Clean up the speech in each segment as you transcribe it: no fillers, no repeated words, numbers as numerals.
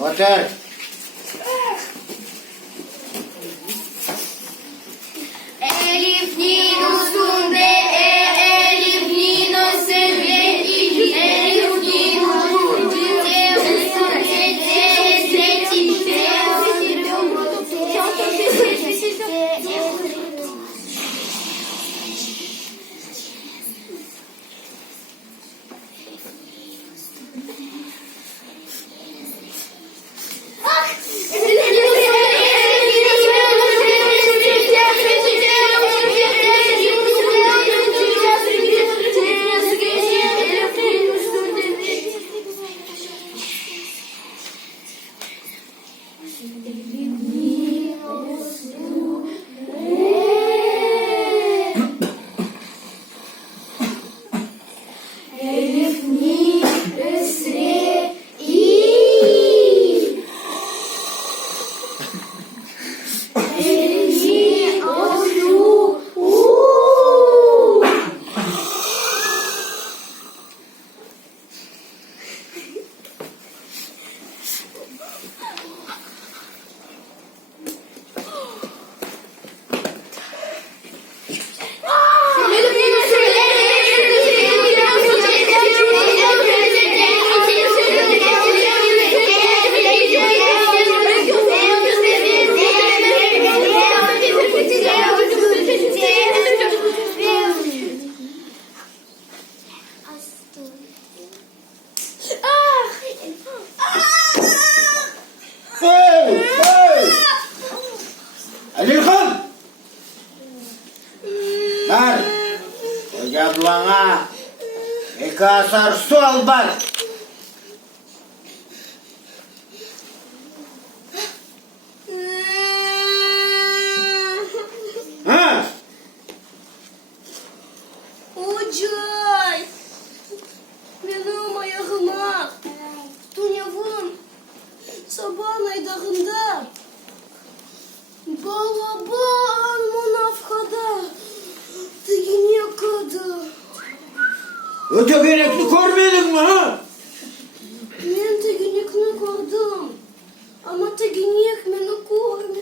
Otur. Elif Nino Sunde Elif Nino Sevde Elif Nino Alilkan! Bar! Hoca ablana ekasar su al bar. Ha? Hocay, benim ayağıma Tunyav'ın sabahın aydağında Balaban münafkada Tıgın yakadı. Ötegenekli görmedin mi ha? Ben tıgınıkını gördüm. Ama tıgınık beni görmedi.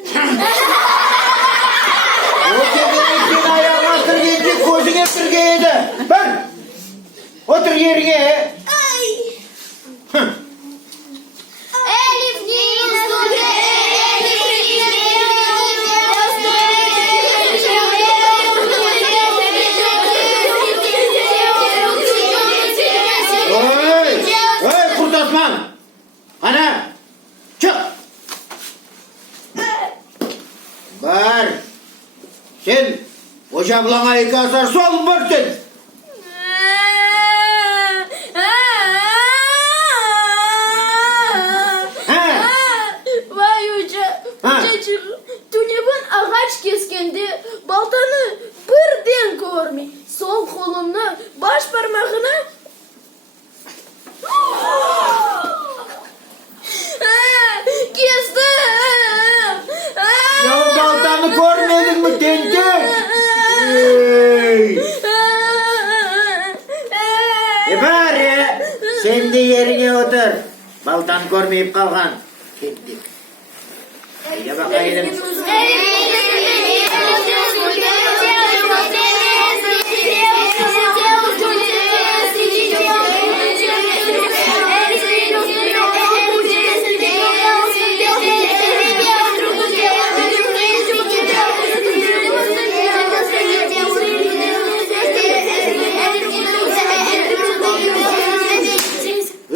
Ötegenekli ayağına tırgayınca gözüne tırgaydı. Ben! Otur yerine. Ay! Elif Nino Sunde Hey kurt Osman! Ana! Çık! Bar! Sen hoca ablana ekasar su al barsın. Vay hoca, hocacığım, Tunyab'ın ağaç keskende baltanı birden görmüyor. Sol kolunu, baş parmağını kestim. Ya baltanı görmedin mi tente? Hey! Bari sen de yerine otur. Baltan görmeyip kalkan. Kendi. Haydi bakayım.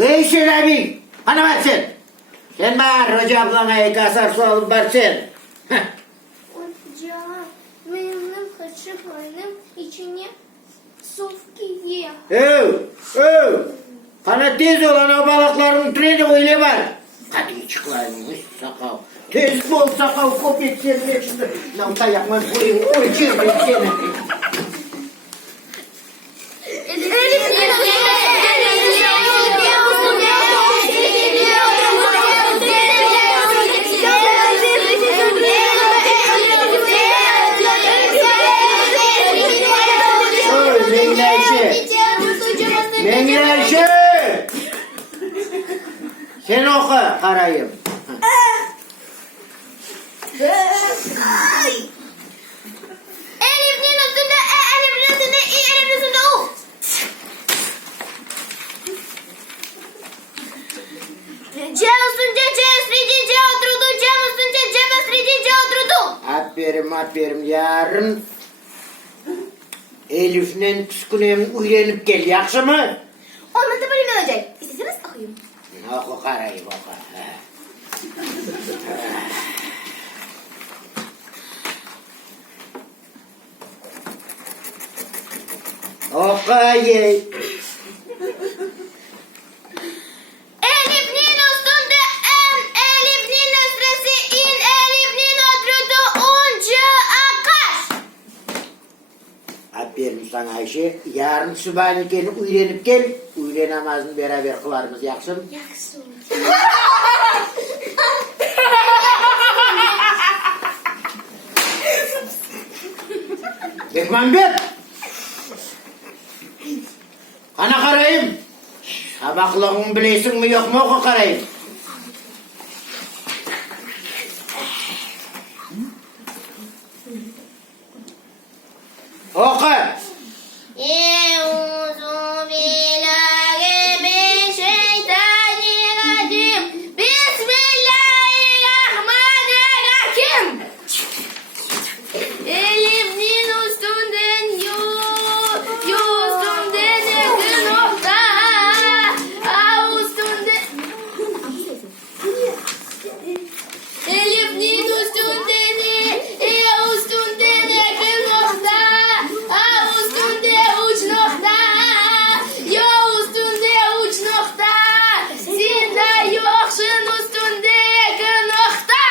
Ey Şirabi! Ana bak sen! Sen bağır hoca ablana ekasar su alıp barsın. Hoca, benim kaçıp oyunum içine sof giyiyor. Kana tez olan o balıkların treni öyle var. Hadi çıklaymış sakal. Tez bol sakal kopyet yerine çıktı. Lamta yapmaz koyun. Oy çirkin seni. Mengleşe! Sen oku karayım. Elif'in üstünde E, Elif'in üstünde İ, Elif'in üstünde U. C üstünde C üstünde C oturdu. C üstünde C üstünde C oturdu. Aferin yarın Elif'le psikonem uylanıp gel yakşı mı? Olmazsa böyle olacak. İsteseniz okuyayım. Oku karayım oku. Oku ye. Elif'in üstünde en, Elif'in üstündesi in, Elif'in oturdu uncu akaş. Aferin sana Ayşe. Yarın Sübhaneke'ni uylanıp gel. Uyla namazını beraber kılarımız yaksın. Yaksın. Bekmambet. Kana karayım. Sabaklığını bilesin mi yok mu oku karayım. Oku. Euzu billahi mineşşeytanirracim. Bismillahirrahmanirrahim. Elif'in üstünden yu üstünden iki nokta. A üstünden. Elif'in üstünden üstünden iki nokta. A üstünde uç nokta. Ya üstünde uç nokta. Zinde yoksun üstünde iki nokta.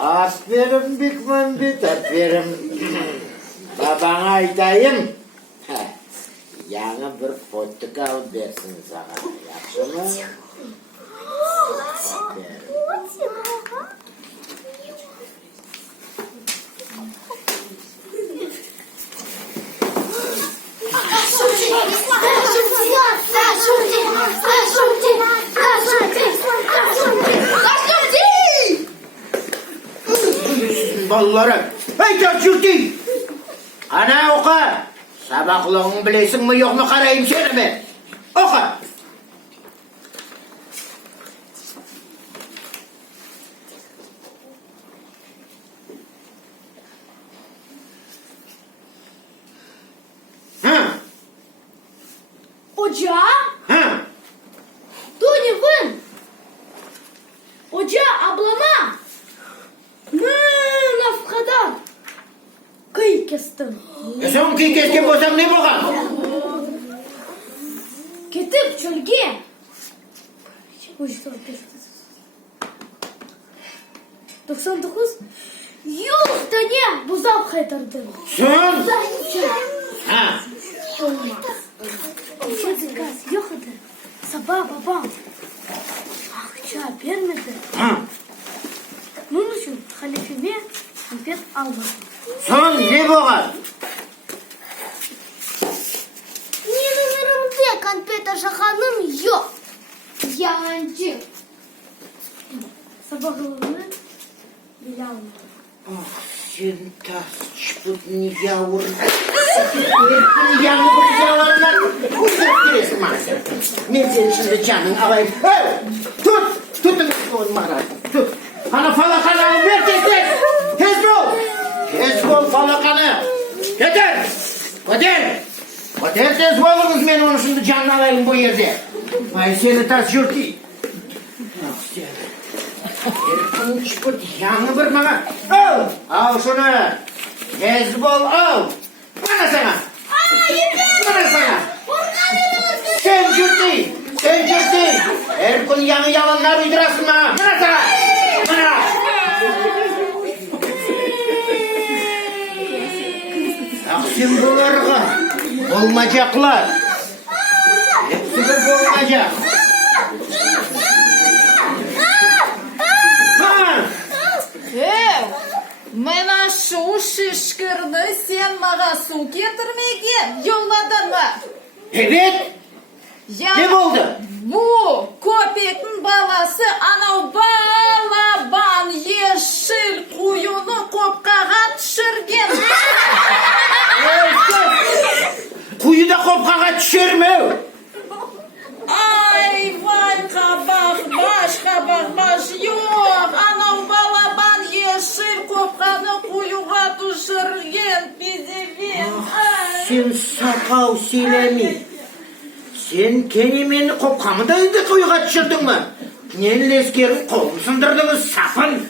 Aferin Bekmambet aferin. Babana aytayım. Yanı bir potuk alıp versin sana. Yakşı mı? Aferin. Ballarım. Hey çocukti. Ana oku. Sabaklığını bilesin mi yok mu karayım seni mi? Oku. Ha. Hoca, Ha. Tony Vın. Hoca ablama. Nafkadan. Kıyı kestim. Sen ki keskin bolsam ne bolgan? Ketip çölge. Hoca 99. Yok da ne? Buzap kaytardım. Sen. Ha. Olmaz. Gaz yok idi. Sabah babam akça vermedi. Ha. Bunun için halifeme konfet almadım. Sen ne bolgan? Benim yanımda konfet aşakanım yok. Yalancı. Sabahları bile almadım. Ah, sen tas çıpıtını yavur. Yanı bir yalanlar. Uzak giresin maalesef. Ben senin şimdi canın alayım. Hey! Tutun onu bana. Tut. Bana falakanı alın ver tez. Tez bol. Tez bol falakanı. Yeter. Yeter tez bolunuz ben onu şimdi canını alayım bu yerde. Ay seni tas yurti. Ah seni. Herifin çıpıt yanı bir bana. Al şunu. Tez bol al. Bana sana. Bana sana. Sen cürtü. Her gün yanı yalanlar uydurasın bana. Bana sana. Bana. Akşam bularga. Olmayacaklar. Hepsi bir olmayacak. Ha. Mena şu şişkirni sen bana su getirmeye yolladın mı? Evet. Ne oldu? Bu köpeğin balası ana balaban yeşil kuyunu kopkağa düşürgen. Kuyuda kopkağa düşürme. Ay vay kabak baş yok. Ana balaban yeşil kopkanı kuyuğa düşürgen bizim. Sen sakal silemi. Sen kenimin kopkamı da indi kuyuğa düşürdün mü? Nenleskerin kolunu sındırdınız sapın.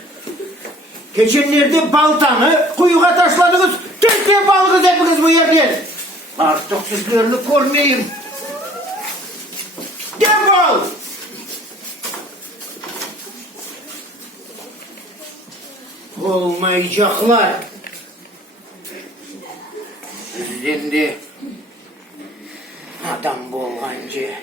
Geçenlerde baltanı kuyuğa taşladınız. Tek balıkız hepiniz bu yerden. Artık sizlerle görmeyeyim. Defol! Olmayacaklar. Sizden de adam bolgancı.